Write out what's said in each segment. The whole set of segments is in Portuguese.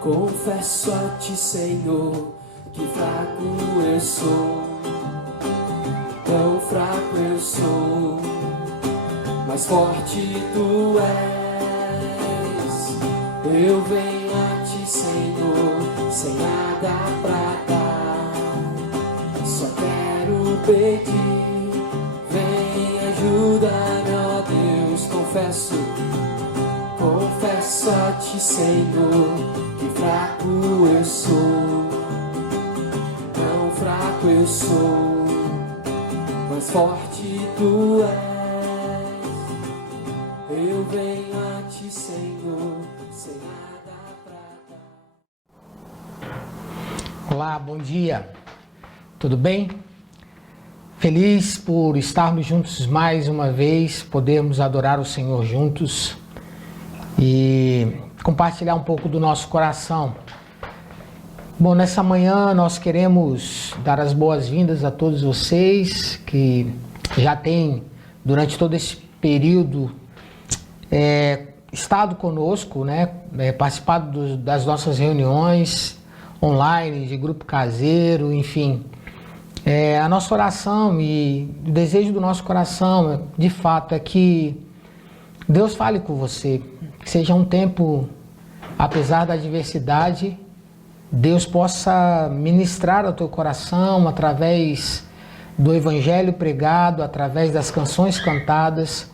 Confesso a ti, Senhor, que fraco eu sou. Tão fraco eu sou, mas forte tu és. Eu venho a ti, Senhor, sem nada pra dar. Só quero pedir, vem ajuda-me, ó Deus. Confesso a ti, Senhor, que fraco eu sou. Tão fraco eu sou, mas forte tu és. Eu venho a ti, Senhor, sem nada pra dar. Olá, bom dia. Tudo bem? Feliz por estarmos juntos mais uma vez, podermos adorar o Senhor juntos e compartilhar um pouco do nosso coração. Bom, nessa manhã nós queremos dar as boas-vindas a todos vocês que já têm, durante todo esse período, estado conosco, participado das nossas reuniões online, de grupo caseiro, enfim. A nossa oração e o desejo do nosso coração, de fato, é que Deus fale com você, que seja um tempo, apesar da adversidade, Deus possa ministrar ao teu coração através do evangelho pregado, através das canções cantadas,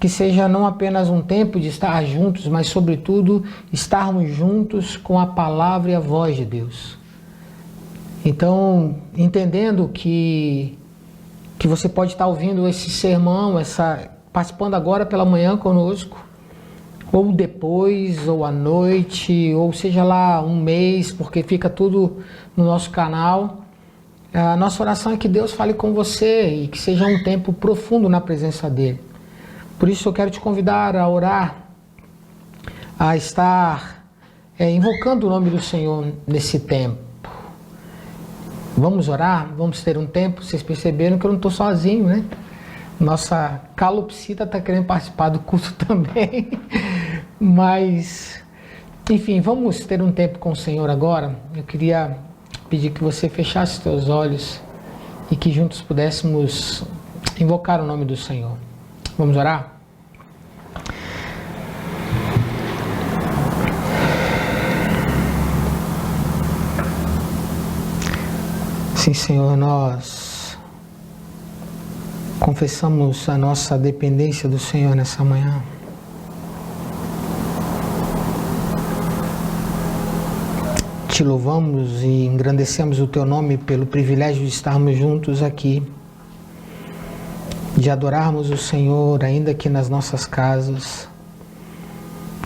que seja não apenas um tempo de estar juntos, mas sobretudo estarmos juntos com a palavra e a voz de Deus. Então, entendendo que você pode estar ouvindo esse sermão, participando agora pela manhã conosco, ou depois, ou à noite, ou seja lá um mês, porque fica tudo no nosso canal. A nossa oração é que Deus fale com você e que seja um tempo profundo na presença dEle. Por isso eu quero te convidar a orar, a estar invocando o nome do Senhor nesse tempo. Vamos orar? Vamos ter um tempo. Vocês perceberam que eu não estou sozinho, né? Nossa calopsita está querendo participar do culto também. Mas, enfim, vamos ter um tempo com o Senhor agora. Eu queria pedir que você fechasse os teus olhos e que juntos pudéssemos invocar o nome do Senhor. Vamos orar? Sim, Senhor, nós confessamos a nossa dependência do Senhor nessa manhã. Te louvamos e engrandecemos o Teu nome pelo privilégio de estarmos juntos aqui, de adorarmos o Senhor ainda aqui nas nossas casas.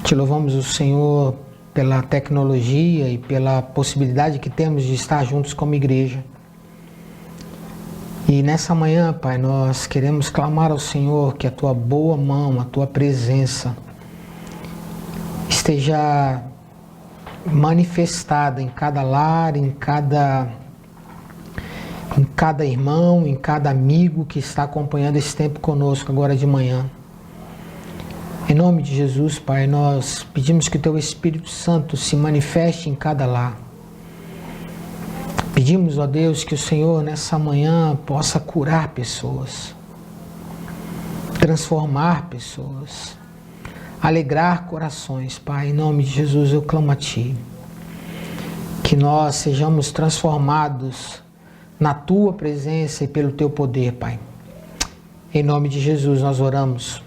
Te louvamos o Senhor pela tecnologia e pela possibilidade que temos de estar juntos como igreja. E nessa manhã, Pai, nós queremos clamar ao Senhor que a Tua boa mão, a Tua presença esteja manifestada em cada lar, em cada irmão, em cada amigo que está acompanhando esse tempo conosco agora de manhã. Em nome de Jesus, Pai, nós pedimos que o Teu Espírito Santo se manifeste em cada lar. Pedimos, ó Deus, que o Senhor nessa manhã possa curar pessoas, transformar pessoas, alegrar corações, Pai. Em nome de Jesus eu clamo a Ti. Que nós sejamos transformados na Tua presença e pelo Teu poder, Pai. Em nome de Jesus nós oramos.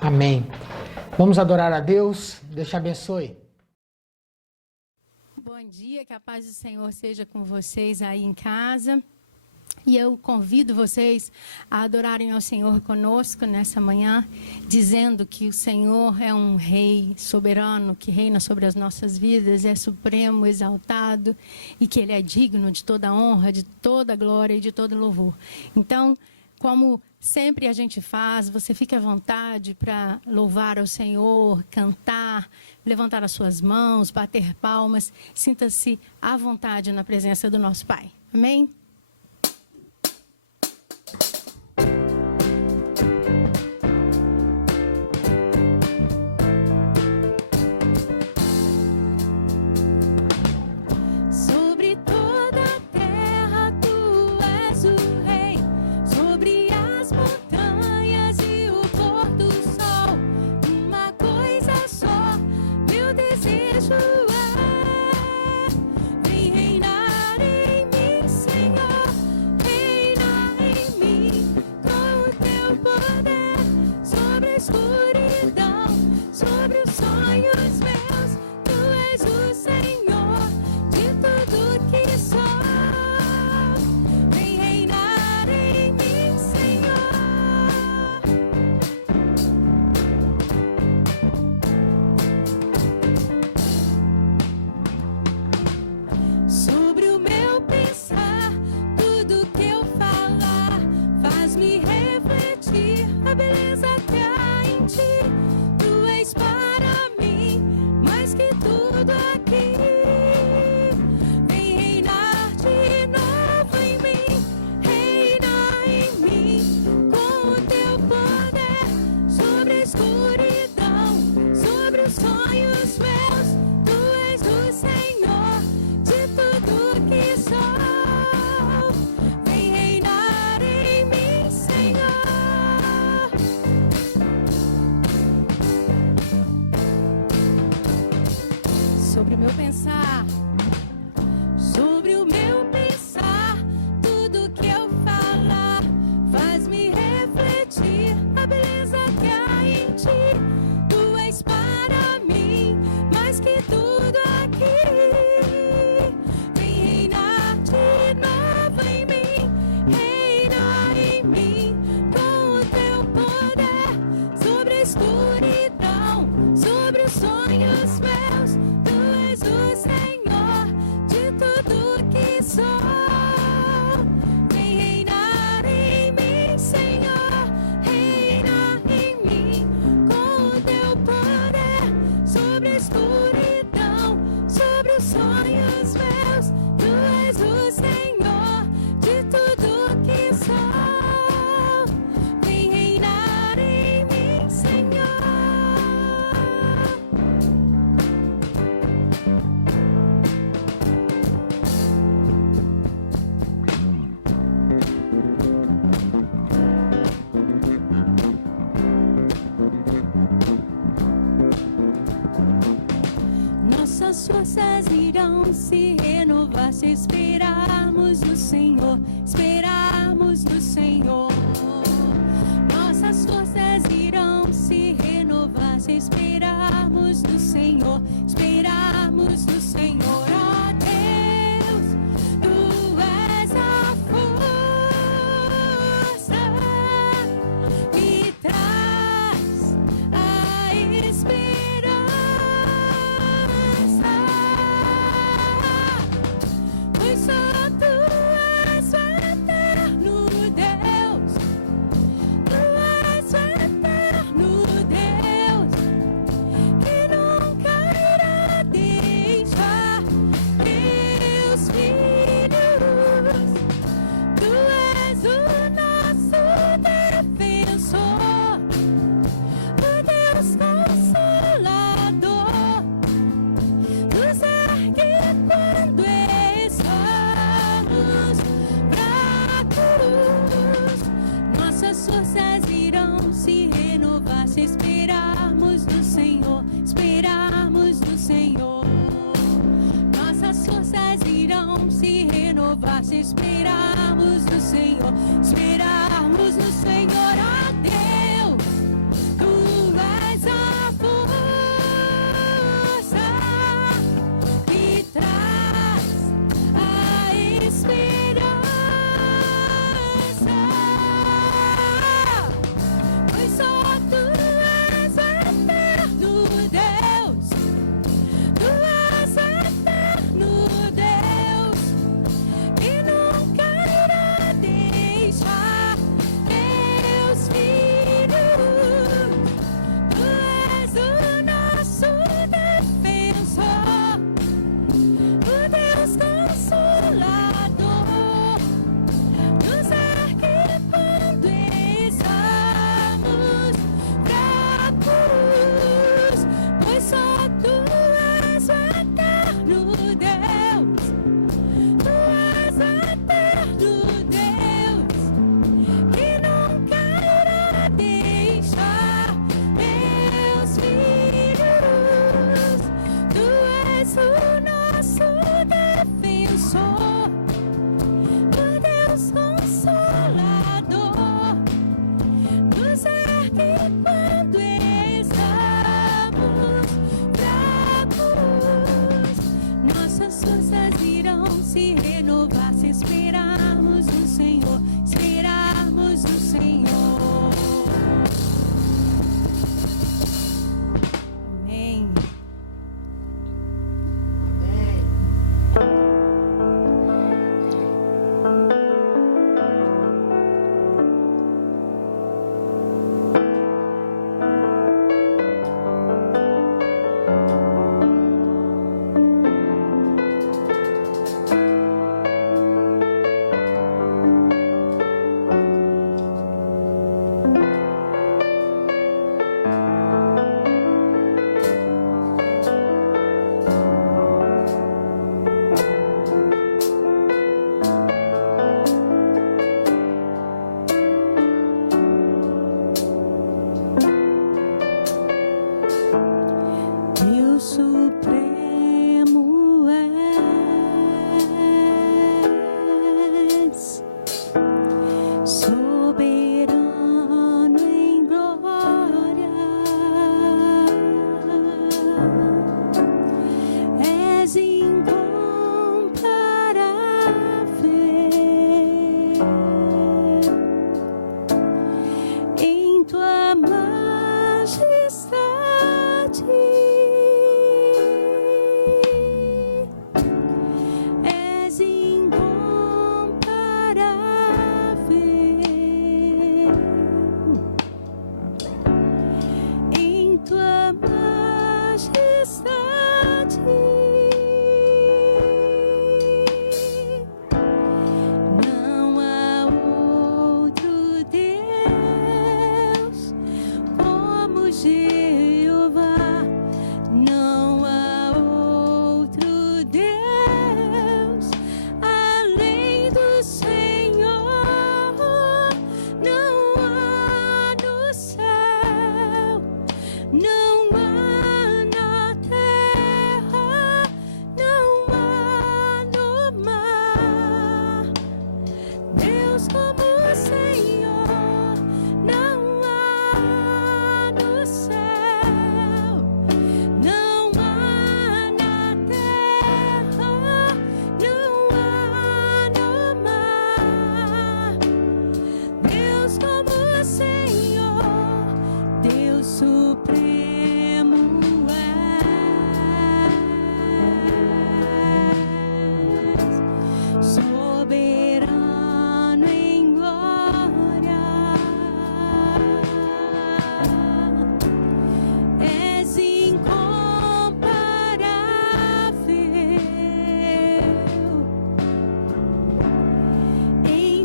Amém. Vamos adorar a Deus. Deus te abençoe. Bom dia, que a paz do Senhor seja com vocês aí em casa. E eu convido vocês a adorarem ao Senhor conosco nessa manhã, dizendo que o Senhor é um Rei soberano, que reina sobre as nossas vidas, é supremo, exaltado, e que Ele é digno de toda honra, de toda glória e de todo louvor. Então, como sempre a gente faz, você fique à vontade para louvar ao Senhor, cantar, levantar as suas mãos, bater palmas, sinta-se à vontade na presença do nosso Pai. Amém? a beleza que há em ti. Tu és para mim mais que tudo aqui. Vem reinar de novo em mim, reina em mim com o teu poder sobre a escuridão, sobre os sonhos meus. Tu és o Senhor de tudo que sou. Vem reinar em mim, Senhor. Sobre o meu pensar, sobre o meu pensar, tudo que eu falar faz-me refletir a beleza que há em ti. Tu és para mim mais que tudo aqui. Vem reinar de novo em mim, reina em mim com o teu poder sobre a escuridão, sobre os sonhos meus. Tu és o Senhor de tudo que sou. Vem reinar em mim, Senhor, reina em mim com o teu poder sobre a escuridão, sobre os sonhos meus. Tu és o Senhor de tudo que sou. Vem reinar em mim, Senhor. Nossas forças irão se renovar se esperarmos no Senhor, esperarmos no Senhor. Nossas forças irão se renovar se esperarmos no Senhor, esperarmos no Senhor. Ó Deus, tu és a força que traz a esperança. Pois só tu és o eterno Deus, tu és o eterno Deus, que nunca irá deixar teus filhos. Tu és o nosso defensor, o Deus Consolador. Nos ergue quando estamos fracos. Nossas forças irão se renovar se esperarmos no Senhor, esperarmos no Senhor. Nossas forças irão se renovar se esperarmos no Senhor, esperarmos no Senhor. Ó Deus, tu és a força que traz a esperança. Pois só tu és o eterno Deus, tu és o eterno Deus, que nunca irá deixar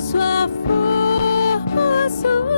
Sua força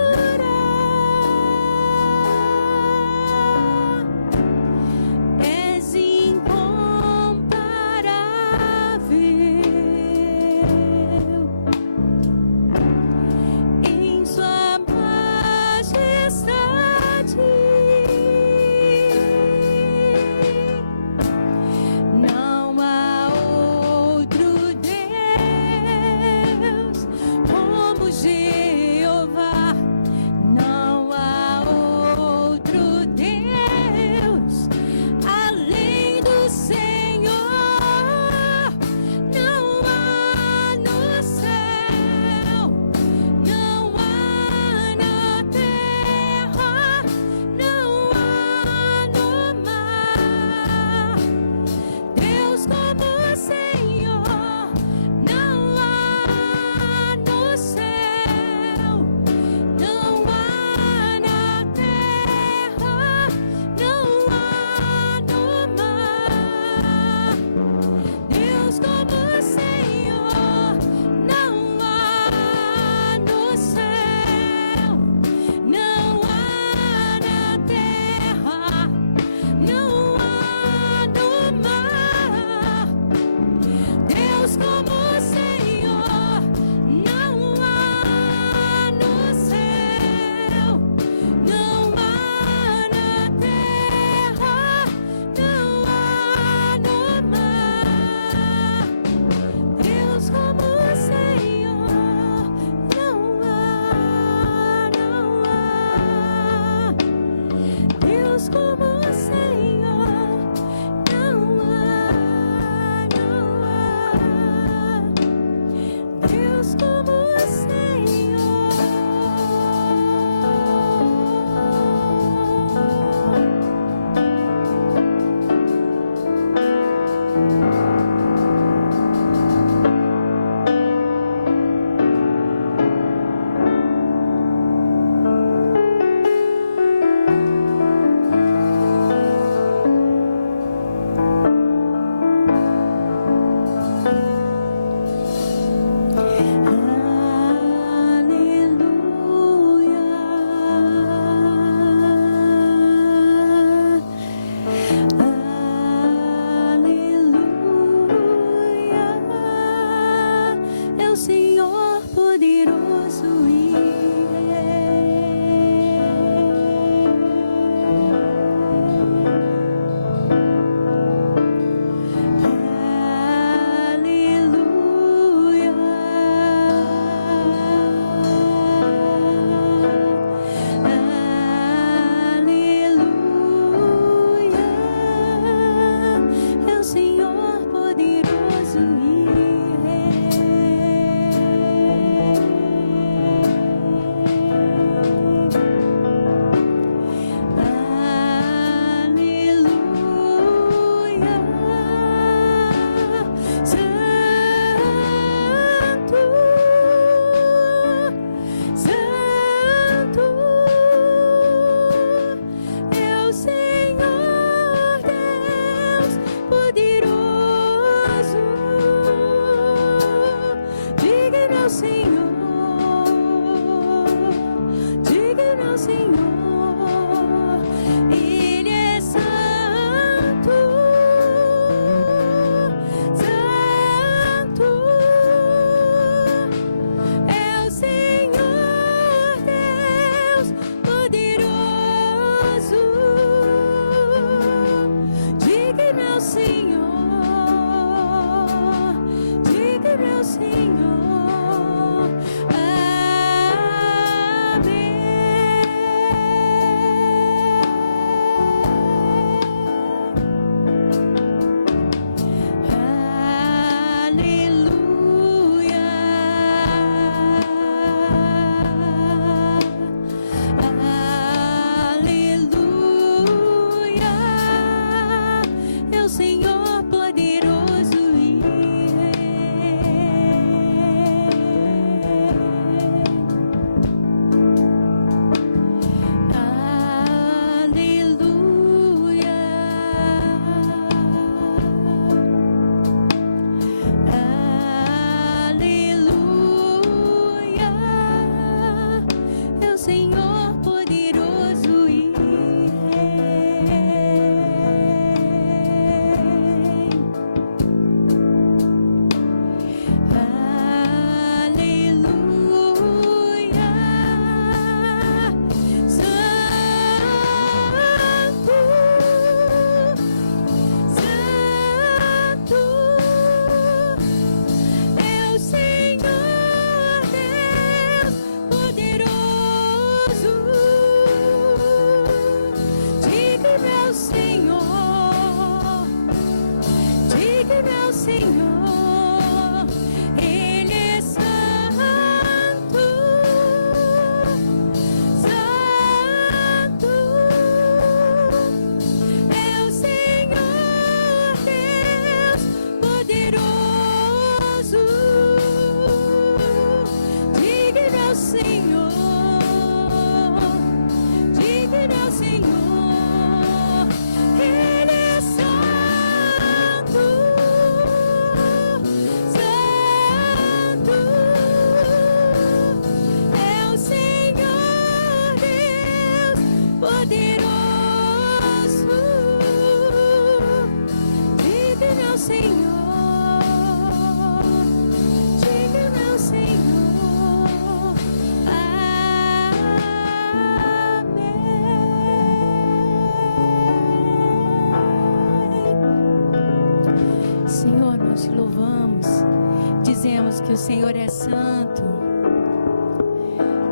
Deus, que o Senhor é santo.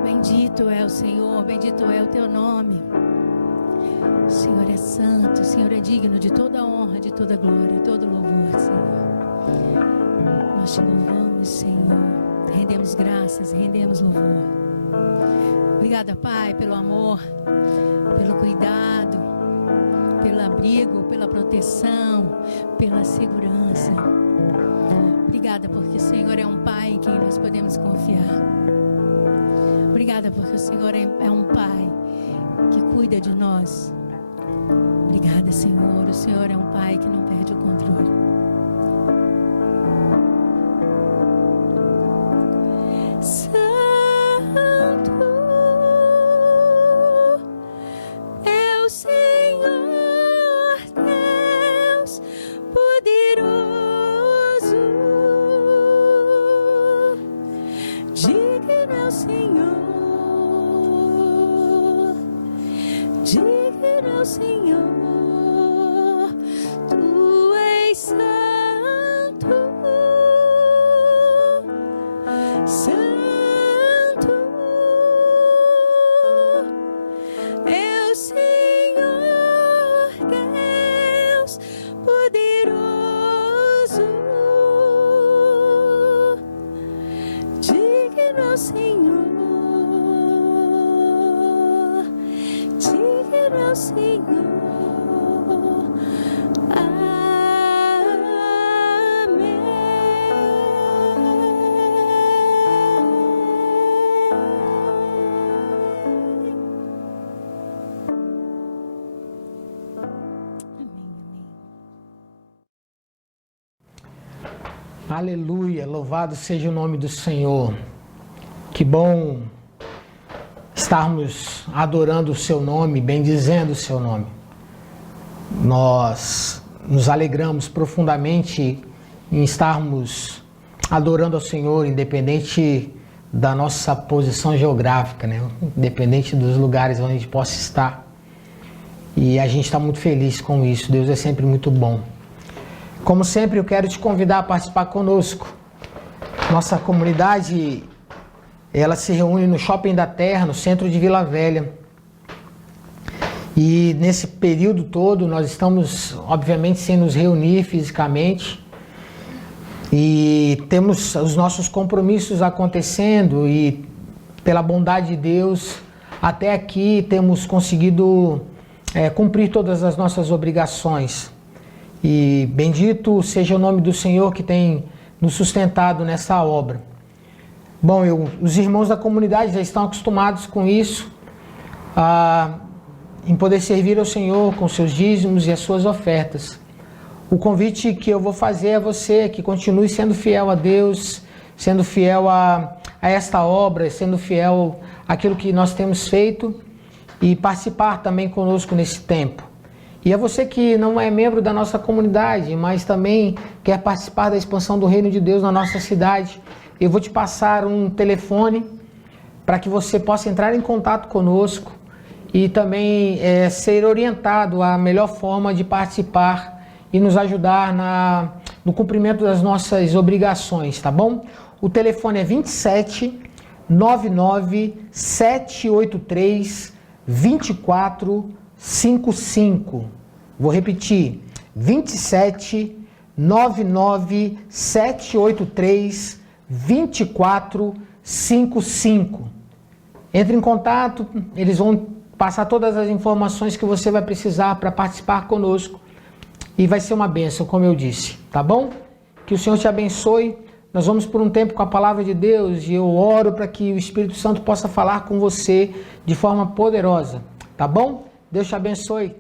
Bendito é o Senhor, bendito é o teu nome. O Senhor é santo, o Senhor é digno de toda honra, de toda glória e todo louvor, Senhor. Nós te louvamos, Senhor. Rendemos graças, rendemos louvor. Obrigada, Pai, pelo amor, pelo cuidado, pelo abrigo, pela proteção, pela segurança. Obrigada porque o Senhor é um Pai em quem nós podemos confiar. Obrigada porque o Senhor é um Pai que cuida de nós. Obrigada, Senhor. O Senhor é um Pai que não perde o controle. Santo é o Senhor, Deus poderoso. Digno é o Senhor. Digno é o Senhor, tu és santo, santo é o Senhor, Deus poderoso. Digno é o Senhor. Digno Senhor, amém. Aleluia, louvado seja o nome do Senhor. Que bom estarmos adorando o seu nome, bendizendo o seu nome. Nós nos alegramos profundamente em estarmos adorando ao Senhor, independente da nossa posição geográfica, né? Independente dos lugares onde a gente possa estar. E a gente está muito feliz com isso. Deus é sempre muito bom. Como sempre, eu quero te convidar a participar conosco. Nossa comunidade, ela se reúne no Shopping da Terra, no centro de Vila Velha. E nesse período todo nós estamos, obviamente, sem nos reunir fisicamente. E temos os nossos compromissos acontecendo e, pela bondade de Deus, até aqui temos conseguido cumprir todas as nossas obrigações. E bendito seja o nome do Senhor que tem nos sustentado nessa obra. Bom, os irmãos da comunidade já estão acostumados com isso, em poder servir ao Senhor com seus dízimos e as suas ofertas. O convite que eu vou fazer a você que continue sendo fiel a Deus, sendo fiel a esta obra, sendo fiel àquilo que nós temos feito e participar também conosco nesse tempo. E a você que não é membro da nossa comunidade, mas também quer participar da expansão do Reino de Deus na nossa cidade, eu vou te passar um telefone para que você possa entrar em contato conosco e também ser orientado à melhor forma de participar e nos ajudar no cumprimento das nossas obrigações, tá bom? O telefone é 27 99 783 2455. Vou repetir, 27 99 783 2455. Entre em contato, eles vão passar todas as informações que você vai precisar para participar conosco e vai ser uma bênção, como eu disse, tá bom? Que o Senhor te abençoe. Nós vamos por um tempo com a palavra de Deus e eu oro para que o Espírito Santo possa falar com você de forma poderosa, tá bom? Deus te abençoe.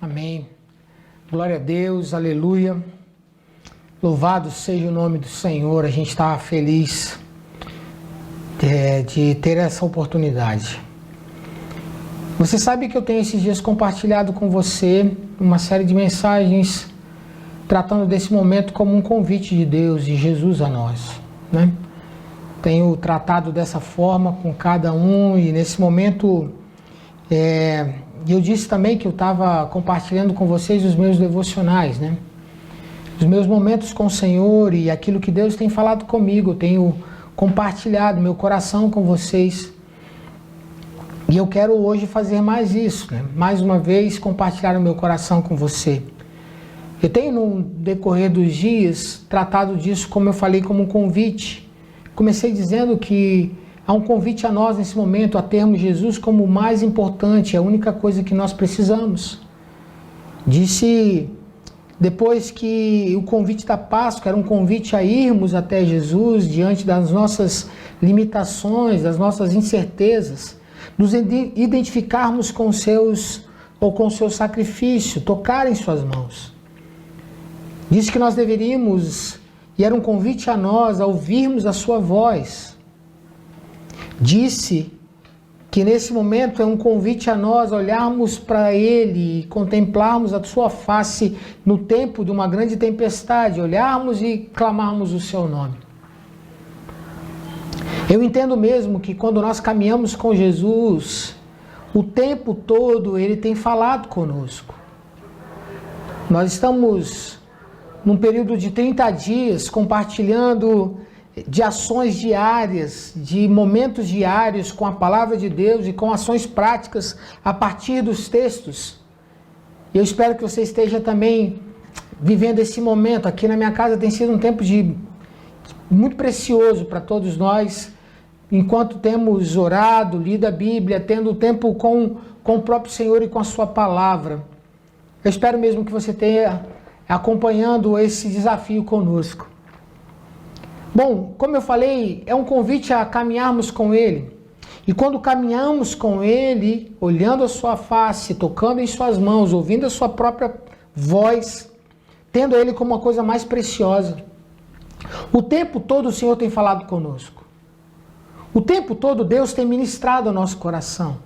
Amém. Glória a Deus, aleluia. Louvado seja o nome do Senhor. A gente está feliz de ter essa oportunidade. Você sabe que eu tenho esses dias compartilhado com você uma série de mensagens tratando desse momento como um convite de Deus e Jesus a nós, né? Tenho tratado dessa forma com cada um e nesse momento eu disse também que eu estava compartilhando com vocês os meus devocionais, né? os meus momentos com o Senhor e aquilo que Deus tem falado comigo. Eu tenho compartilhado meu coração com vocês. E eu quero hoje fazer mais isso, né? Mais uma vez compartilhar o meu coração com você. Eu tenho no decorrer dos dias tratado disso, como eu falei, como um convite. Comecei dizendo que há um convite a nós nesse momento a termos Jesus como o mais importante, a única coisa que nós precisamos. Disse depois que o convite da Páscoa era um convite a irmos até Jesus diante das nossas limitações, das nossas incertezas, nos identificarmos com com o seu sacrifício, tocar em suas mãos. Disse que nós deveríamos, e era um convite a nós, a ouvirmos a sua voz. Disse que nesse momento é um convite a nós olharmos para Ele e contemplarmos a sua face no tempo de uma grande tempestade, olharmos e clamarmos o seu nome. Eu entendo mesmo que quando nós caminhamos com Jesus, o tempo todo Ele tem falado conosco. Nós estamos num período de 30 dias compartilhando de ações diárias, de momentos diários com a palavra de Deus e com ações práticas a partir dos textos. Eu espero que você esteja também vivendo esse momento. Aqui na minha casa tem sido um tempo muito precioso para todos nós, enquanto temos orado, lido a Bíblia, tendo tempo com o próprio Senhor e com a sua palavra. Eu espero mesmo que você tenha acompanhando esse desafio conosco. Bom, como eu falei, é um convite a caminharmos com Ele. E quando caminhamos com Ele, olhando a sua face, tocando em suas mãos, ouvindo a sua própria voz, tendo Ele como uma coisa mais preciosa. O tempo todo o Senhor tem falado conosco. O tempo todo Deus tem ministrado ao nosso coração.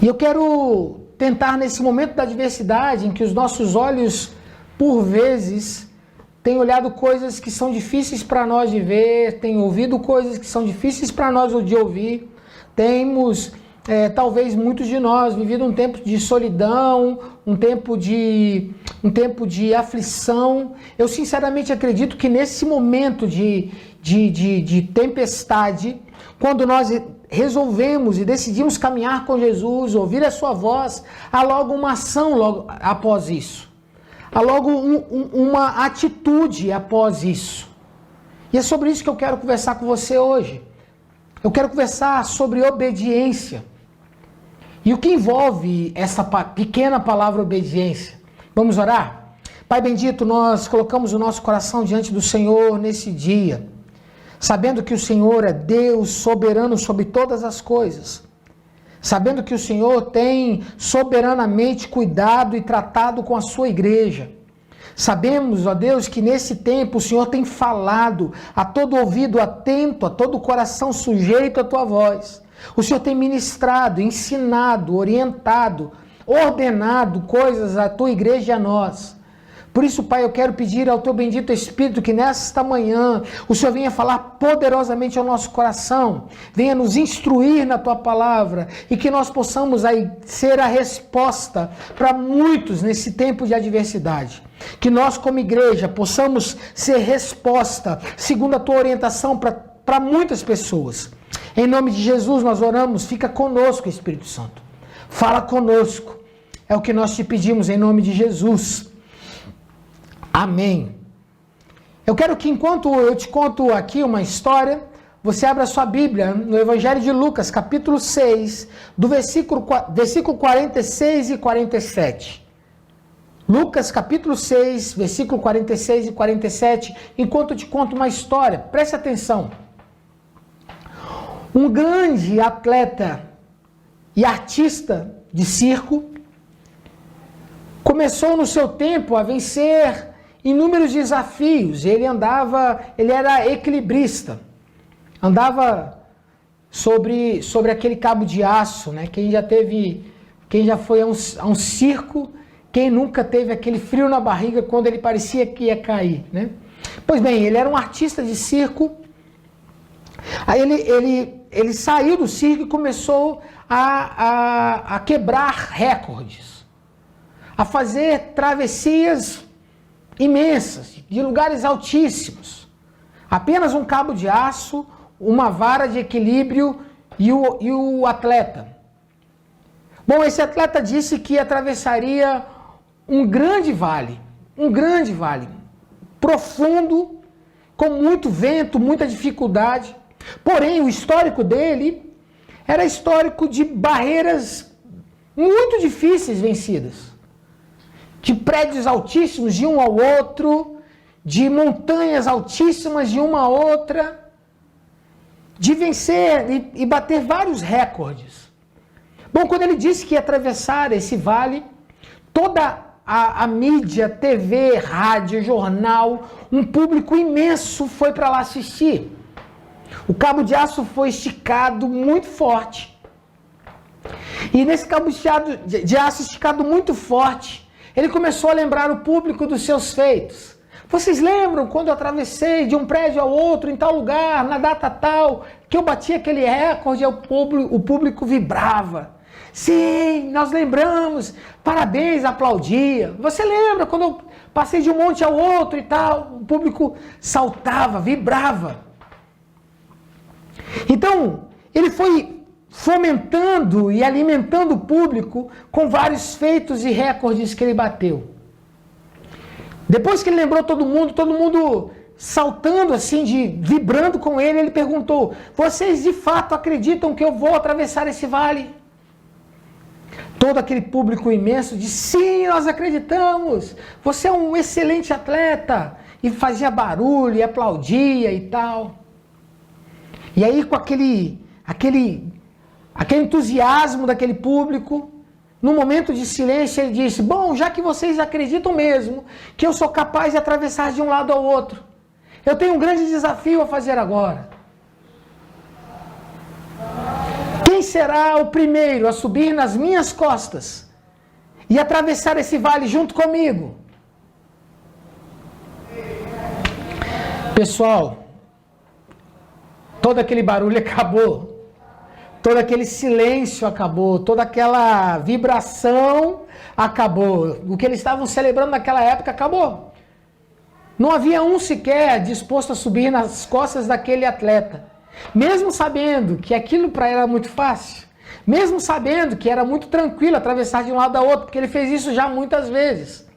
E eu quero tentar nesse momento da adversidade, em que os nossos olhos, por vezes, têm olhado coisas que são difíceis para nós de ver, têm ouvido coisas que são difíceis para nós de ouvir, temos, talvez muitos de nós, vivido um tempo de solidão, um tempo de aflição. Eu sinceramente acredito que nesse momento de tempestade, quando nós resolvemos e decidimos caminhar com Jesus, ouvir a sua voz, há logo uma ação logo após isso. Há logo uma atitude após isso. E é sobre isso que eu quero conversar com você hoje. Eu quero conversar sobre obediência. E o que envolve essa pequena palavra obediência? Vamos orar? Pai bendito, nós colocamos o nosso coração diante do Senhor nesse dia, sabendo que o Senhor é Deus soberano sobre todas as coisas, sabendo que o Senhor tem soberanamente cuidado e tratado com a sua igreja. Sabemos, ó Deus, que nesse tempo o Senhor tem falado a todo ouvido atento, a todo coração sujeito à tua voz. O Senhor tem ministrado, ensinado, orientado, ordenado coisas à tua igreja e a nós. Por isso, Pai, eu quero pedir ao teu bendito Espírito que nesta manhã o Senhor venha falar poderosamente ao nosso coração, venha nos instruir na tua palavra e que nós possamos aí ser a resposta para muitos nesse tempo de adversidade. Que nós, como igreja, possamos ser resposta segundo a tua orientação para muitas pessoas. Em nome de Jesus nós oramos, fica conosco, Espírito Santo. Fala conosco. É o que nós te pedimos em nome de Jesus. Amém. Eu quero que enquanto eu te conto aqui uma história, você abra sua Bíblia no Evangelho de Lucas, capítulo 6, do versículo 46 e 47. Lucas, capítulo 6, versículo 46 e 47, enquanto eu te conto uma história. Preste atenção. Um grande atleta e artista de circo começou no seu tempo a vencer inúmeros desafios. Ele era equilibrista, andava sobre aquele cabo de aço, né? Quem já foi a um circo, quem nunca teve aquele frio na barriga quando ele parecia que ia cair, né? Pois bem, ele era um artista de circo. Aí ele saiu do circo e começou a quebrar recordes, a fazer travessias imensas, de lugares altíssimos. Apenas um cabo de aço, uma vara de equilíbrio e o atleta. Bom, esse atleta disse que atravessaria um grande vale, profundo, com muito vento, muita dificuldade. Porém, o histórico dele era histórico de barreiras muito difíceis vencidas. De prédios altíssimos de um ao outro, de montanhas altíssimas de uma a outra, de vencer e bater vários recordes. Bom, quando ele disse que ia atravessar esse vale, toda a mídia, TV, rádio, jornal, um público imenso foi para lá assistir. O cabo de aço foi esticado muito forte. E nesse cabo de aço esticado muito forte, ele começou a lembrar o público dos seus feitos. Vocês lembram quando eu atravessei de um prédio ao outro, em tal lugar, na data tal, que eu bati aquele recorde e o público vibrava? Sim, nós lembramos, parabéns, aplaudia. Você lembra quando eu passei de um monte ao outro e tal? O público saltava, vibrava. Então, ele foi fomentando e alimentando o público com vários feitos e recordes que ele bateu. Depois que ele lembrou todo mundo saltando assim, vibrando com ele, ele perguntou: vocês de fato acreditam que eu vou atravessar esse vale? Todo aquele público imenso disse: sim, nós acreditamos, você é um excelente atleta. E fazia barulho, e aplaudia e tal. E aí com aquele entusiasmo daquele público, no momento de silêncio ele disse: bom, já que vocês acreditam mesmo que eu sou capaz de atravessar de um lado ao outro, eu tenho um grande desafio a fazer agora. Quem será o primeiro a subir nas minhas costas e atravessar esse vale junto comigo? Pessoal, todo aquele barulho acabou, todo aquele silêncio acabou, toda aquela vibração acabou. O que eles estavam celebrando naquela época acabou. Não havia um sequer disposto a subir nas costas daquele atleta. Mesmo sabendo que aquilo para ele era muito fácil, mesmo sabendo que era muito tranquilo atravessar de um lado ao outro, porque ele fez isso já muitas vezes.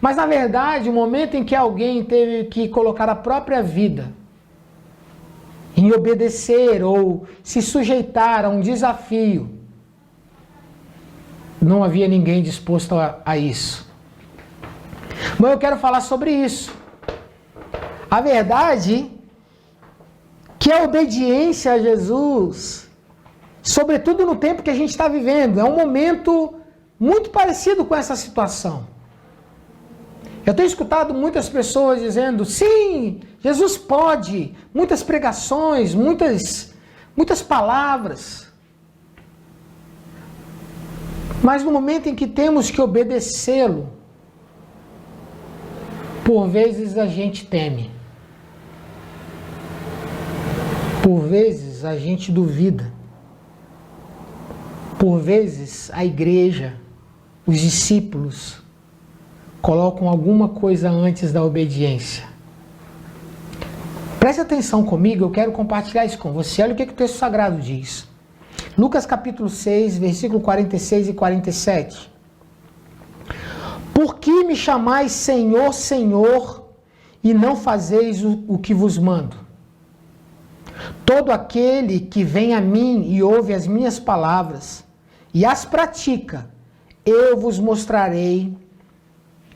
Mas na verdade, o momento em que alguém teve que colocar a própria vida em obedecer ou se sujeitar a um desafio, não havia ninguém disposto a isso. Mas eu quero falar sobre isso. A verdade que a obediência a Jesus, sobretudo no tempo que a gente está vivendo, é um momento muito parecido com essa situação. Eu tenho escutado muitas pessoas dizendo: sim, Jesus pode, muitas pregações, muitas palavras. Mas no momento em que temos que obedecê-lo, por vezes a gente teme. Por vezes a gente duvida. Por vezes a igreja, os discípulos, colocam alguma coisa antes da obediência. Preste atenção comigo, eu quero compartilhar isso com você. Olha o que o texto sagrado diz. Lucas capítulo 6, versículo 46 e 47. Por que me chamais Senhor, Senhor, e não fazeis o que vos mando? Todo aquele que vem a mim e ouve as minhas palavras e as pratica, eu vos mostrarei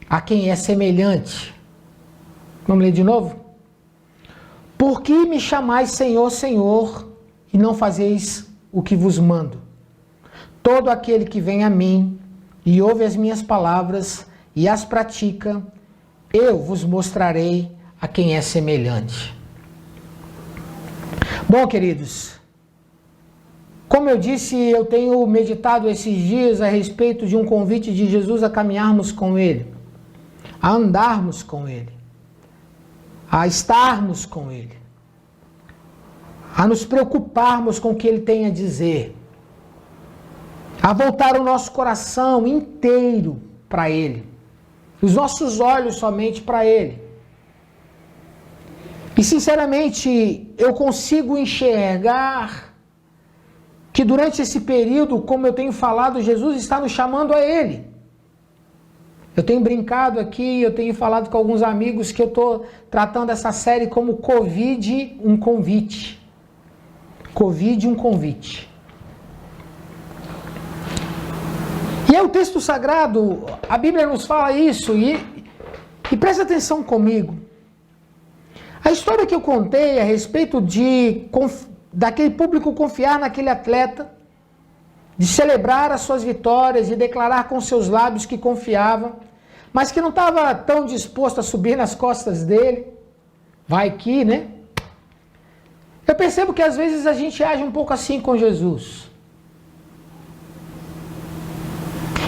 a quem é semelhante. Vamos ler de novo? Por que me chamais Senhor, Senhor, e não fazeis o que vos mando? Todo aquele que vem a mim e ouve as minhas palavras e as pratica, eu vos mostrarei a quem é semelhante. Bom, queridos, como eu disse, eu tenho meditado esses dias a respeito de um convite de Jesus a caminharmos com Ele, a andarmos com Ele, a estarmos com Ele, a nos preocuparmos com o que Ele tem a dizer, a voltar o nosso coração inteiro para Ele. os nossos olhos somente para Ele. E sinceramente, eu consigo enxergar que durante esse período, como eu tenho falado, Jesus está nos chamando a Ele. Eu tenho brincado aqui, eu tenho falado com alguns amigos que eu estou tratando essa série como Covid, um convite. Covid, um convite. E é o texto sagrado, a Bíblia nos fala isso, e presta atenção comigo. A história que eu contei a respeito daquele público confiar naquele atleta, de celebrar as suas vitórias e declarar com seus lábios que confiava, mas que não estava tão disposto a subir nas costas dele, vai que, né? Eu percebo que às vezes a gente age um pouco assim com Jesus.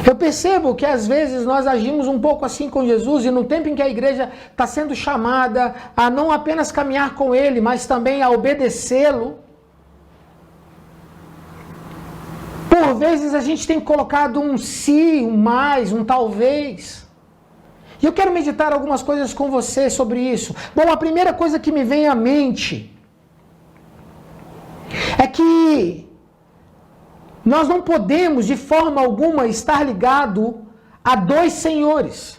Eu percebo que às vezes nós agimos um pouco assim com Jesus, e no tempo em que a igreja está sendo chamada a não apenas caminhar com Ele, mas também a obedecê-lo, por vezes a gente tem colocado um se, um mais, um talvez. E eu quero meditar algumas coisas com você sobre isso. Bom, a primeira coisa que me vem à mente é que nós não podemos, de forma alguma, estar ligado a dois senhores.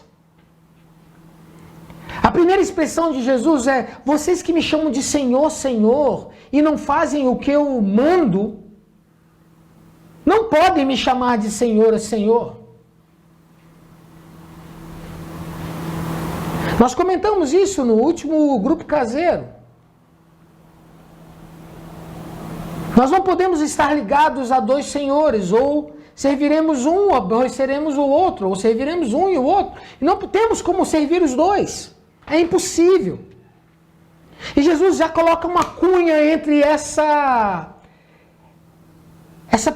A primeira expressão de Jesus é: vocês que me chamam de Senhor, Senhor, e não fazem o que eu mando, não podem me chamar de Senhor, Senhor. Nós comentamos isso no último grupo caseiro. Nós não podemos estar ligados a dois senhores, ou serviremos um, ou seremos o outro, ou serviremos um e o outro. E não temos como servir os dois. É impossível. E Jesus já coloca uma cunha entre essa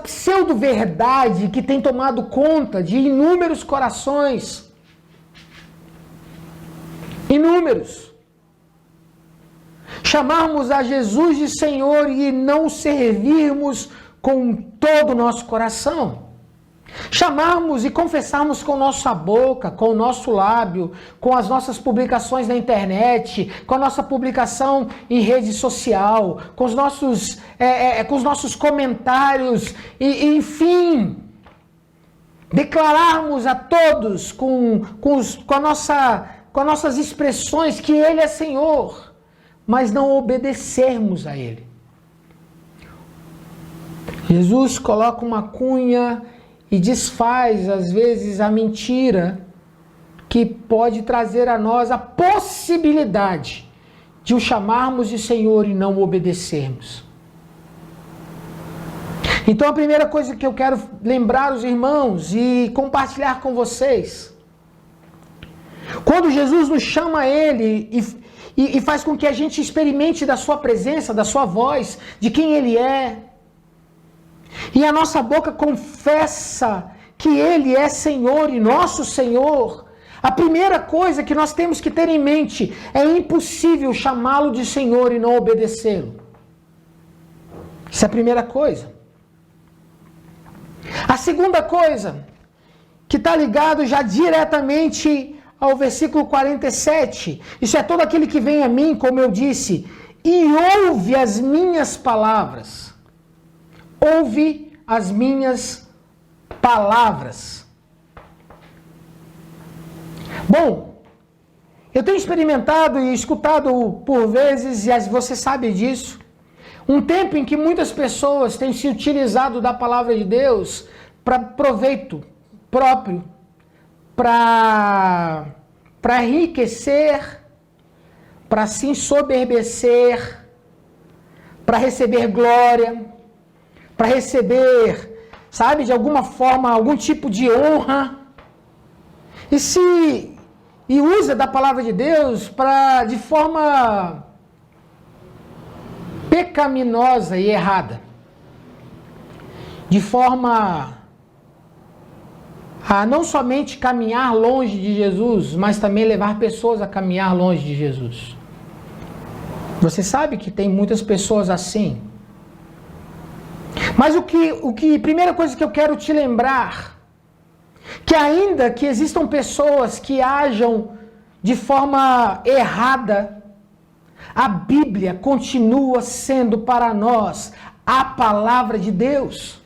pseudo-verdade que tem tomado conta de inúmeros corações. Inúmeros. Chamarmos a Jesus de Senhor e não servirmos com todo o nosso coração. Chamarmos e confessarmos com nossa boca, com o nosso lábio, com as nossas publicações na internet, com a nossa publicação em rede social, com os nossos comentários, enfim, declararmos a todos com as nossas expressões que Ele é Senhor, mas não obedecermos a Ele. Jesus coloca uma cunha e desfaz, às vezes, a mentira que pode trazer a nós a possibilidade de o chamarmos de Senhor e não obedecermos. Então, a primeira coisa que eu quero lembrar os irmãos e compartilhar com vocês: quando Jesus nos chama a Ele e faz com que a gente experimente da sua presença, da sua voz, de quem Ele é, e a nossa boca confessa que Ele é Senhor e nosso Senhor, a primeira coisa que nós temos que ter em mente é impossível chamá-lo de Senhor e não obedecê-lo. Isso é a primeira coisa. A segunda coisa, que está ligado já diretamente ao versículo 47, isso é: todo aquele que vem a mim, como eu disse, e ouve as minhas palavras. Ouve as minhas palavras. Bom, eu tenho experimentado e escutado por vezes, e você sabe disso, um tempo em que muitas pessoas têm se utilizado da palavra de Deus para proveito próprio, para enriquecer, para se ensoberbecer, para receber glória, para receber, sabe, de alguma forma, algum tipo de honra, e usa da palavra de Deus de forma pecaminosa e errada, de forma a não somente caminhar longe de Jesus, mas também levar pessoas a caminhar longe de Jesus. Você sabe que tem muitas pessoas assim. Mas primeira coisa que eu quero te lembrar que ainda que existam pessoas que ajam de forma errada, a Bíblia continua sendo para nós a palavra de Deus.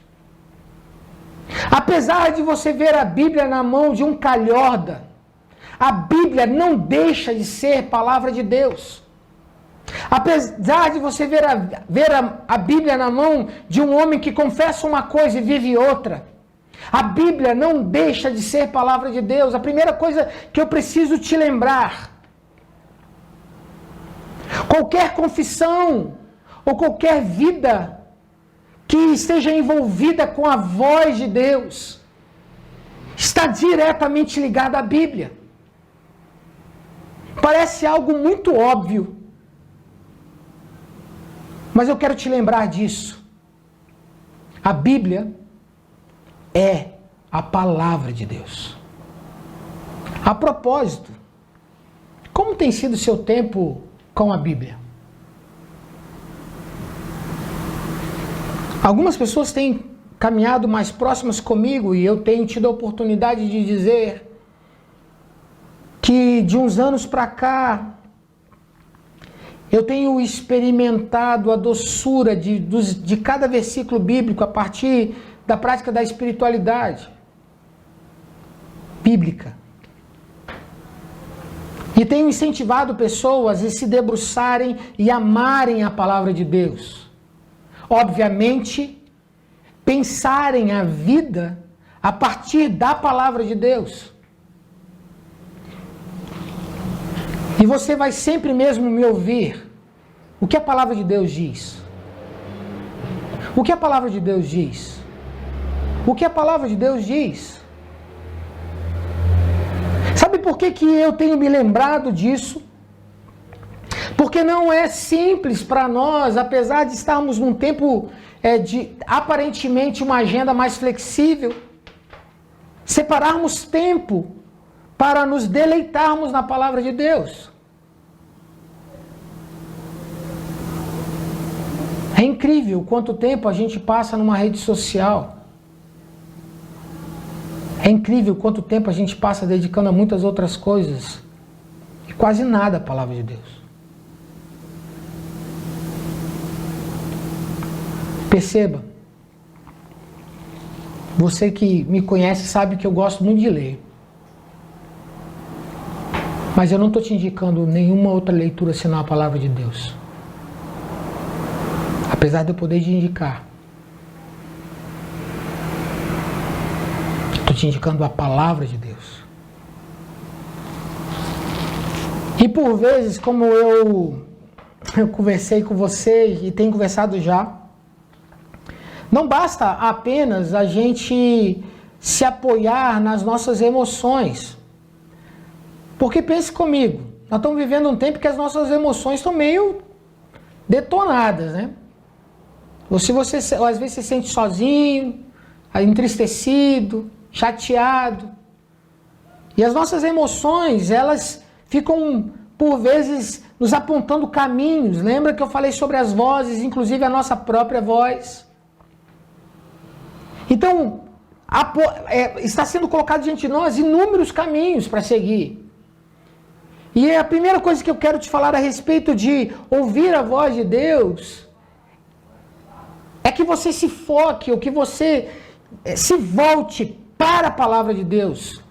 Apesar de você ver a Bíblia na mão de um calhorda, a Bíblia não deixa de ser palavra de Deus. Apesar de você ver a Bíblia na mão de um homem que confessa uma coisa e vive outra, a Bíblia não deixa de ser palavra de Deus. A primeira coisa que eu preciso te lembrar: qualquer confissão ou qualquer vida que esteja envolvida com a voz de Deus está diretamente ligada à Bíblia. Parece algo muito óbvio, mas eu quero te lembrar disso. A Bíblia é a palavra de Deus. A propósito, como tem sido o seu tempo com a Bíblia? Algumas pessoas têm caminhado mais próximas comigo e eu tenho tido a oportunidade de dizer que de uns anos para cá eu tenho experimentado a doçura de cada versículo bíblico a partir da prática da espiritualidade bíblica. E tenho incentivado pessoas a se debruçarem e amarem a palavra de Deus. Obviamente, pensarem a vida a partir da palavra de Deus. E você vai sempre mesmo me ouvir. O que a palavra de Deus diz? O que a palavra de Deus diz? O que a palavra de Deus diz? Sabe por que eu tenho me lembrado disso? Porque não é simples para nós, apesar de estarmos num tempo de aparentemente uma agenda mais flexível, separarmos tempo para nos deleitarmos na palavra de Deus. É incrível quanto tempo a gente passa numa rede social. É incrível quanto tempo a gente passa dedicando a muitas outras coisas e quase nada à palavra de Deus. Perceba, você que me conhece sabe que eu gosto muito de ler. Mas eu não estou te indicando nenhuma outra leitura senão a palavra de Deus. Apesar de eu poder te indicar. Estou te indicando a palavra de Deus. E por vezes, como eu conversei com vocês e tenho conversado já, não basta apenas a gente se apoiar nas nossas emoções. Porque pense comigo, nós estamos vivendo um tempo que as nossas emoções estão meio detonadas, né? Ou se você às vezes se sente sozinho, entristecido, chateado. E as nossas emoções, elas ficam por vezes nos apontando caminhos. Lembra que eu falei sobre as vozes, inclusive a nossa própria voz? Então, está sendo colocado diante de nós inúmeros caminhos para seguir. E a primeira coisa que eu quero te falar a respeito de ouvir a voz de Deus é que você se foque, ou que você se volte para a palavra de Deus.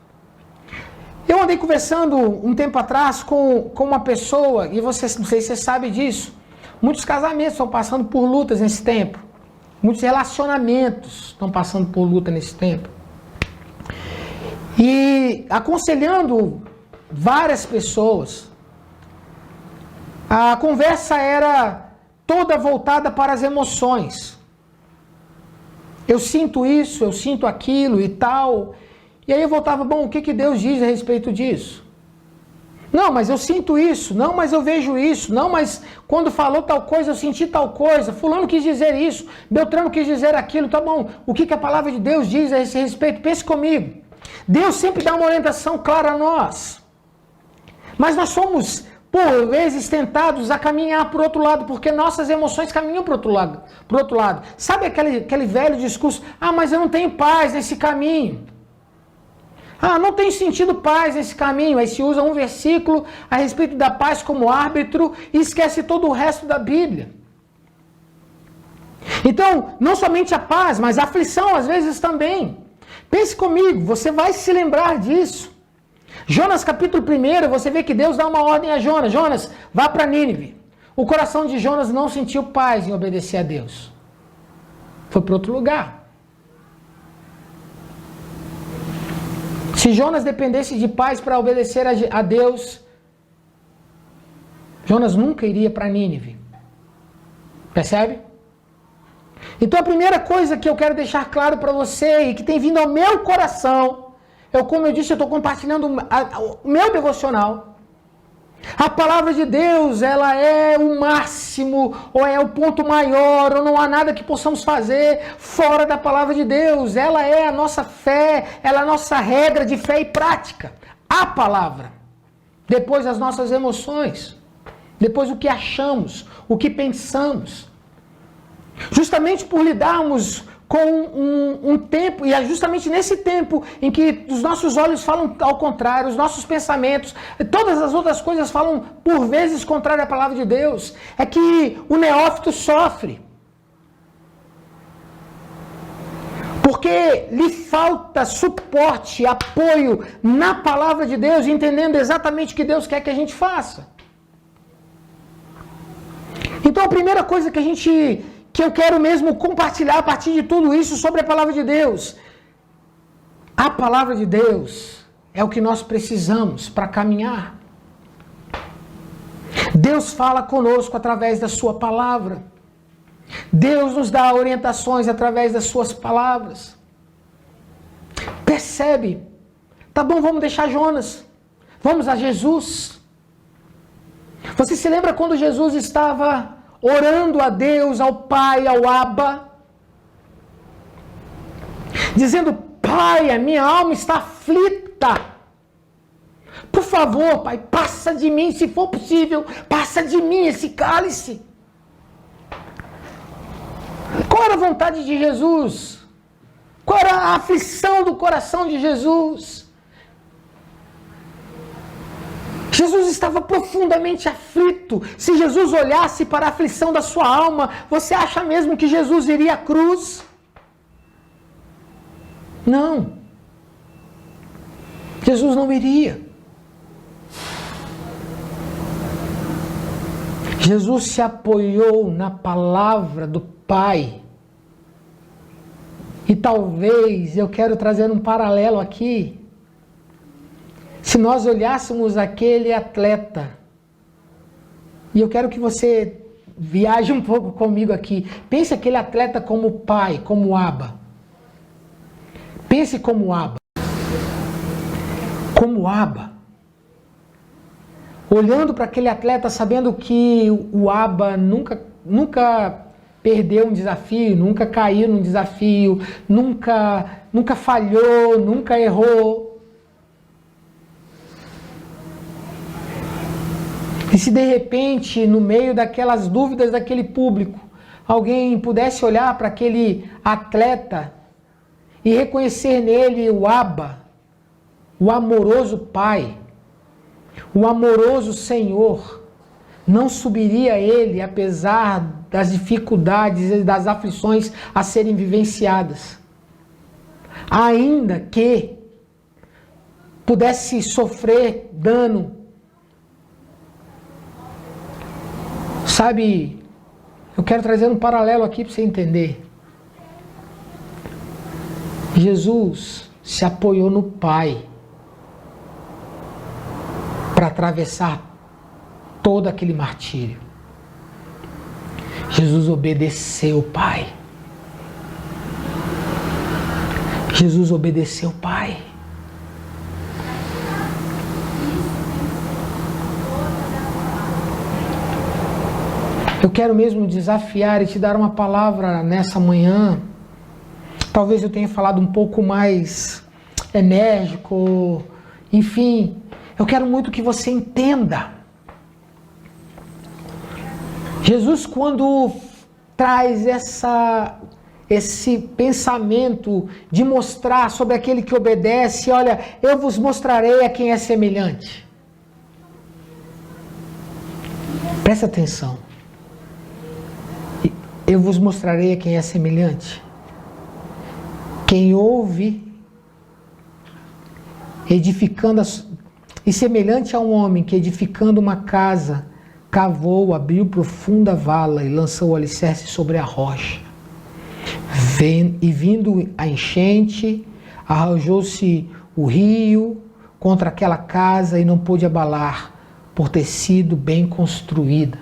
Eu andei conversando um tempo atrás com uma pessoa, e você, não sei se você sabe disso, muitos casamentos estão passando por lutas nesse tempo. Muitos relacionamentos estão passando por luta nesse tempo. E aconselhando várias pessoas, a conversa era toda voltada para as emoções. Eu sinto isso, eu sinto aquilo e tal. E aí eu voltava, bom, o que Deus diz a respeito disso? Não, mas eu sinto isso. Não, mas eu vejo isso. Não, mas quando falou tal coisa, eu senti tal coisa. Fulano quis dizer isso. Beltrano quis dizer aquilo. Tá bom. O que a palavra de Deus diz a esse respeito? Pense comigo. Deus sempre dá uma orientação clara a nós. Mas nós somos, por vezes, tentados a caminhar para o outro lado, porque nossas emoções caminham para o outro lado. Sabe aquele velho discurso? Ah, mas eu não tenho paz nesse caminho. Ah, não tem sentido paz nesse caminho. Aí se usa um versículo a respeito da paz como árbitro e esquece todo o resto da Bíblia. Então, não somente a paz, mas a aflição às vezes também. Pense comigo, você vai se lembrar disso. Jonas capítulo 1, você vê que Deus dá uma ordem a Jonas. Jonas, vá para Nínive. O coração de Jonas não sentiu paz em obedecer a Deus. Foi para outro lugar. Se Jonas dependesse de paz para obedecer a Deus, Jonas nunca iria para Nínive. Percebe? Então a primeira coisa que eu quero deixar claro para você e que tem vindo ao meu coração, como eu disse, eu estou compartilhando o meu devocional. A palavra de Deus, ela é o máximo, ou é o ponto maior, ou não há nada que possamos fazer fora da palavra de Deus. Ela é a nossa fé, ela é a nossa regra de fé e prática. A palavra. Depois as nossas emoções. Depois o que achamos, o que pensamos. Justamente por lidarmos com um tempo, e é justamente nesse tempo em que os nossos olhos falam ao contrário, os nossos pensamentos, todas as outras coisas falam por vezes contrário à palavra de Deus, é que o neófito sofre. Porque lhe falta suporte, apoio na palavra de Deus, entendendo exatamente o que Deus quer que a gente faça. Então a primeira coisa que eu quero mesmo compartilhar a partir de tudo isso sobre a palavra de Deus. A palavra de Deus é o que nós precisamos para caminhar. Deus fala conosco através da sua palavra. Deus nos dá orientações através das suas palavras. Percebe? Tá bom, vamos deixar Jonas. Vamos a Jesus. Você se lembra quando Jesus estava orando a Deus, ao Pai, ao Abba, dizendo: Pai, a minha alma está aflita. Por favor, Pai, passa de mim, se for possível, passa de mim esse cálice. Qual era a vontade de Jesus? Qual era a aflição do coração de Jesus? Jesus estava profundamente aflito. Se Jesus olhasse para a aflição da sua alma, você acha mesmo que Jesus iria à cruz? Não. Jesus não iria. Jesus se apoiou na palavra do Pai. E talvez eu quero trazer um paralelo aqui. Se nós olhássemos aquele atleta, e eu quero que você viaje um pouco comigo aqui, pense aquele atleta como pai, como Abba. Pense como Abba. Como Abba. Olhando para aquele atleta, sabendo que o Abba nunca perdeu um desafio, nunca caiu num desafio, nunca falhou, nunca errou. E se de repente, no meio daquelas dúvidas daquele público, alguém pudesse olhar para aquele atleta e reconhecer nele o Abba, o amoroso Pai, o amoroso Senhor, não subiria ele apesar das dificuldades e das aflições a serem vivenciadas. Ainda que pudesse sofrer dano. Sabe, eu quero trazer um paralelo aqui para você entender. Jesus se apoiou no Pai para atravessar todo aquele martírio. Jesus obedeceu o Pai. Jesus obedeceu o Pai. Eu quero mesmo desafiar e te dar uma palavra nessa manhã. Talvez eu tenha falado um pouco mais enérgico, enfim. Eu quero muito que você entenda. Jesus, quando traz esse pensamento de mostrar sobre aquele que obedece, olha, eu vos mostrarei a quem é semelhante. Presta atenção. Eu vos mostrarei a quem é semelhante. Quem ouve, edificando, e semelhante a um homem que edificando uma casa, cavou, abriu profunda vala e lançou o alicerce sobre a rocha. E vindo a enchente, arrojou-se o rio contra aquela casa e não pôde abalar, por ter sido bem construída.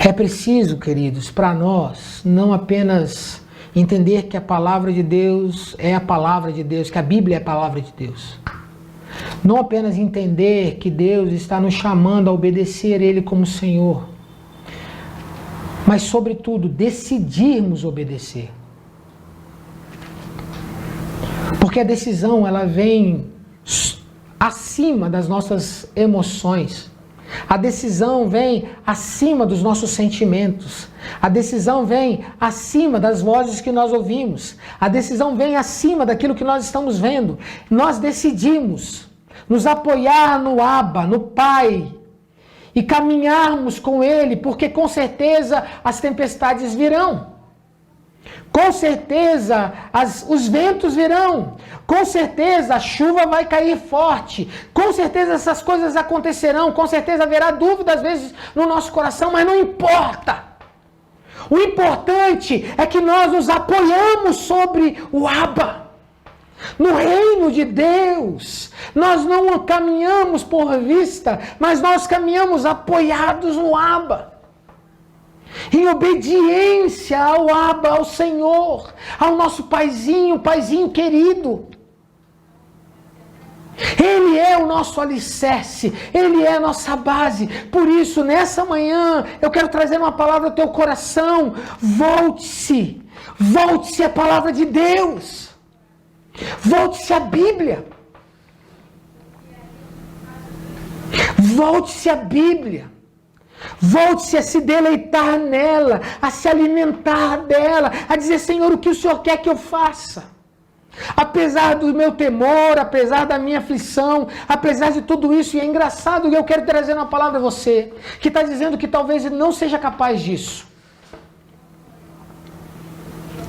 É preciso, queridos, para nós, não apenas entender que a palavra de Deus é a palavra de Deus, que a Bíblia é a palavra de Deus. Não apenas entender que Deus está nos chamando a obedecer Ele como Senhor, mas, sobretudo, decidirmos obedecer. Porque a decisão, ela vem acima das nossas emoções. A decisão vem acima dos nossos sentimentos. A decisão vem acima das vozes que nós ouvimos. A decisão vem acima daquilo que nós estamos vendo. Nós decidimos nos apoiar no Abba, no Pai, e caminharmos com Ele, porque com certeza as tempestades virão. Com certeza os ventos virão. Com certeza a chuva vai cair forte. Com certeza essas coisas acontecerão. Com certeza haverá dúvida às vezes no nosso coração, mas não importa. O importante é que nós nos apoiamos sobre o Abba. No reino de Deus, nós não caminhamos por vista, mas nós caminhamos apoiados no Abba. Em obediência ao Abba, ao Senhor, ao nosso paizinho querido. Ele é o nosso alicerce, Ele é a nossa base. Por isso, nessa manhã, eu quero trazer uma palavra ao teu coração. Volte-se à palavra de Deus. Volte-se à Bíblia. Volte-se à Bíblia. Volte-se a se deleitar nela, a se alimentar dela, a dizer, Senhor, o que o Senhor quer que eu faça? Apesar do meu temor, apesar da minha aflição, apesar de tudo isso, e é engraçado, eu quero trazer uma palavra a você, que está dizendo que talvez ele não seja capaz disso.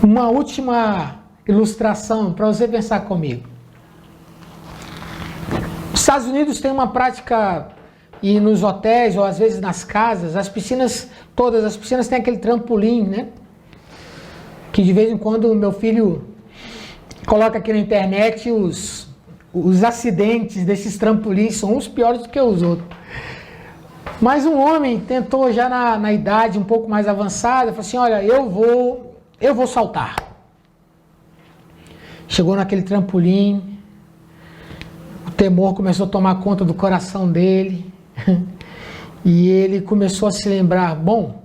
Uma última ilustração para você pensar comigo. Os Estados Unidos têm uma prática, e nos hotéis ou às vezes nas casas, as piscinas, todas as piscinas têm aquele trampolim, né? Que de vez em quando o meu filho coloca aqui na internet os acidentes desses trampolins, são uns piores do que os outros. Mas um homem tentou já na idade um pouco mais avançada, falou assim, olha, eu vou saltar. Chegou naquele trampolim, o temor começou a tomar conta do coração dele, e ele começou a se lembrar, bom,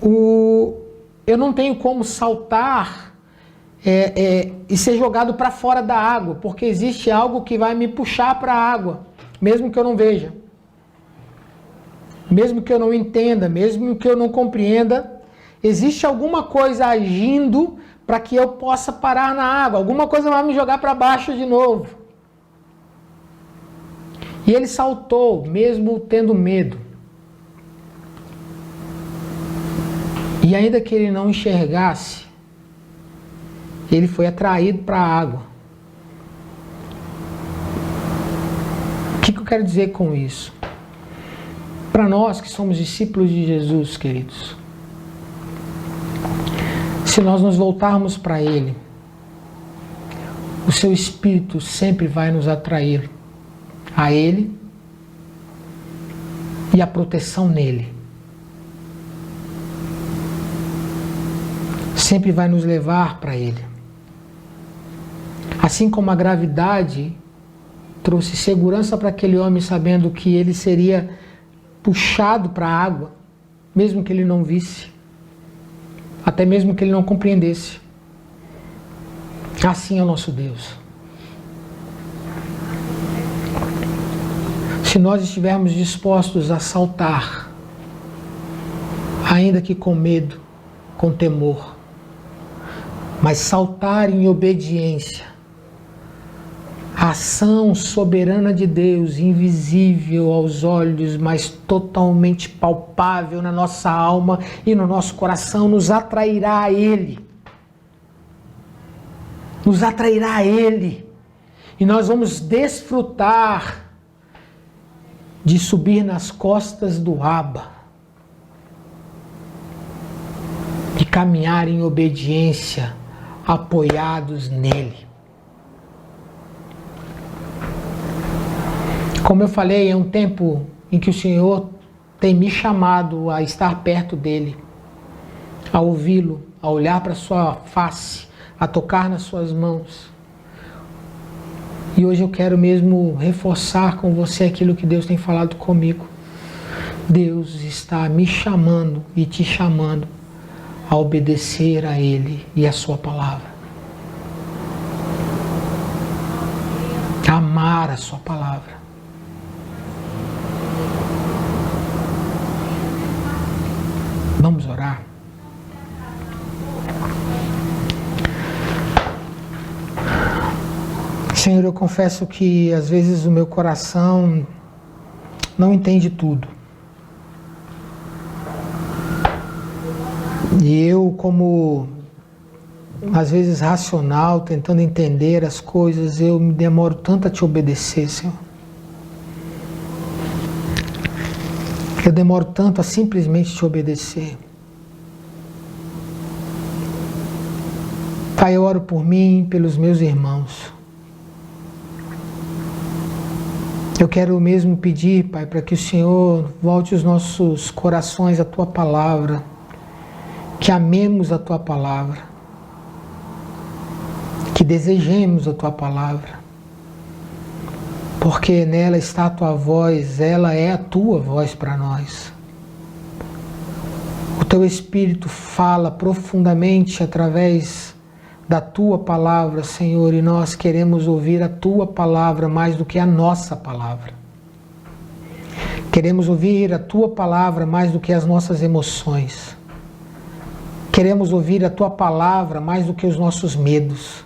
eu não tenho como saltar e ser jogado para fora da água, porque existe algo que vai me puxar para a água, mesmo que eu não veja, mesmo que eu não entenda, mesmo que eu não compreenda, existe alguma coisa agindo para que eu possa parar na água, alguma coisa vai me jogar para baixo de novo. E ele saltou, mesmo tendo medo. E ainda que ele não enxergasse, ele foi atraído para a água. O que eu quero dizer com isso? Para nós que somos discípulos de Jesus, queridos, se nós nos voltarmos para Ele, o seu Espírito sempre vai nos atrair a Ele e a proteção nele. Sempre vai nos levar para Ele. Assim como a gravidade trouxe segurança para aquele homem, sabendo que ele seria puxado para a água, mesmo que ele não visse, até mesmo que ele não compreendesse. Assim é o nosso Deus. Se nós estivermos dispostos a saltar ainda que com medo, com temor, mas saltar em obediência à ação soberana de Deus, invisível aos olhos, mas totalmente palpável na nossa alma e no nosso coração, nos atrairá a Ele. Nos atrairá a Ele. E nós vamos desfrutar de subir nas costas do Abba, de caminhar em obediência, apoiados nele. Como eu falei, é um tempo em que o Senhor tem me chamado a estar perto dele, a ouvi-lo, a olhar para a sua face, a tocar nas suas mãos. E hoje eu quero mesmo reforçar com você aquilo que Deus tem falado comigo. Deus está me chamando e te chamando a obedecer a Ele e a sua palavra. A amar a sua palavra. Vamos orar. Senhor, eu confesso que às vezes o meu coração não entende tudo. E eu, como às vezes racional, tentando entender as coisas, eu me demoro tanto a te obedecer, Senhor. Eu demoro tanto a simplesmente te obedecer. Pai, eu oro por mim, pelos meus irmãos. Eu quero mesmo pedir, Pai, para que o Senhor volte os nossos corações à Tua palavra, que amemos a Tua palavra, que desejemos a Tua palavra, porque nela está a Tua voz, ela é a Tua voz para nós. O Teu Espírito fala profundamente através da Tua palavra, Senhor, e nós queremos ouvir a Tua palavra mais do que a nossa palavra. Queremos ouvir a Tua palavra mais do que as nossas emoções. Queremos ouvir a Tua palavra mais do que os nossos medos.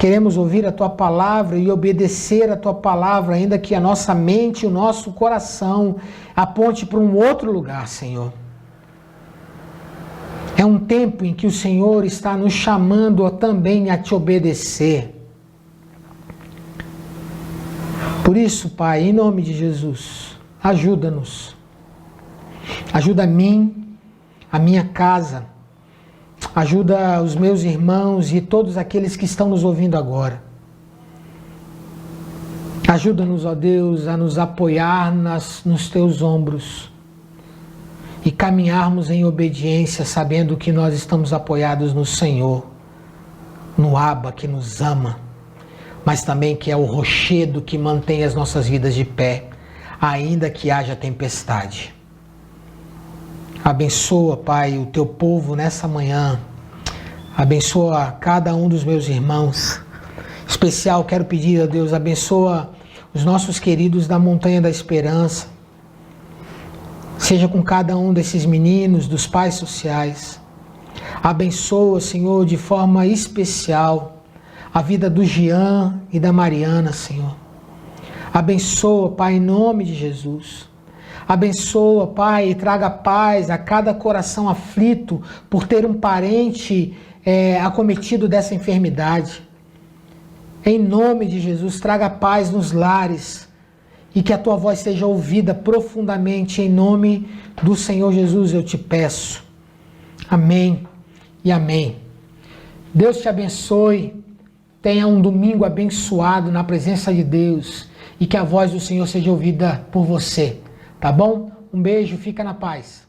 Queremos ouvir a Tua palavra e obedecer a Tua palavra, ainda que a nossa mente e o nosso coração aponte para um outro lugar, Senhor. É um tempo em que o Senhor está nos chamando também a te obedecer. Por isso, Pai, em nome de Jesus, ajuda-nos. Ajuda a mim, a minha casa. Ajuda os meus irmãos e todos aqueles que estão nos ouvindo agora. Ajuda-nos, ó Deus, a nos apoiar nos teus ombros e caminharmos em obediência, sabendo que nós estamos apoiados no Senhor, no Abba que nos ama, mas também que é o rochedo que mantém as nossas vidas de pé, ainda que haja tempestade. Abençoa, Pai, o teu povo nessa manhã. Abençoa cada um dos meus irmãos. Em especial, quero pedir a Deus, abençoa os nossos queridos da Montanha da Esperança. Seja com cada um desses meninos, dos pais sociais. Abençoa, Senhor, de forma especial a vida do Jean e da Mariana, Senhor. Abençoa, Pai, em nome de Jesus. Abençoa, Pai, e traga paz a cada coração aflito por ter um parente acometido dessa enfermidade. Em nome de Jesus, traga paz nos lares e que a Tua voz seja ouvida profundamente. Em nome do Senhor Jesus eu te peço. Amém e amém. Deus te abençoe. Tenha um domingo abençoado na presença de Deus e que a voz do Senhor seja ouvida por você. Tá bom? Um beijo, fica na paz.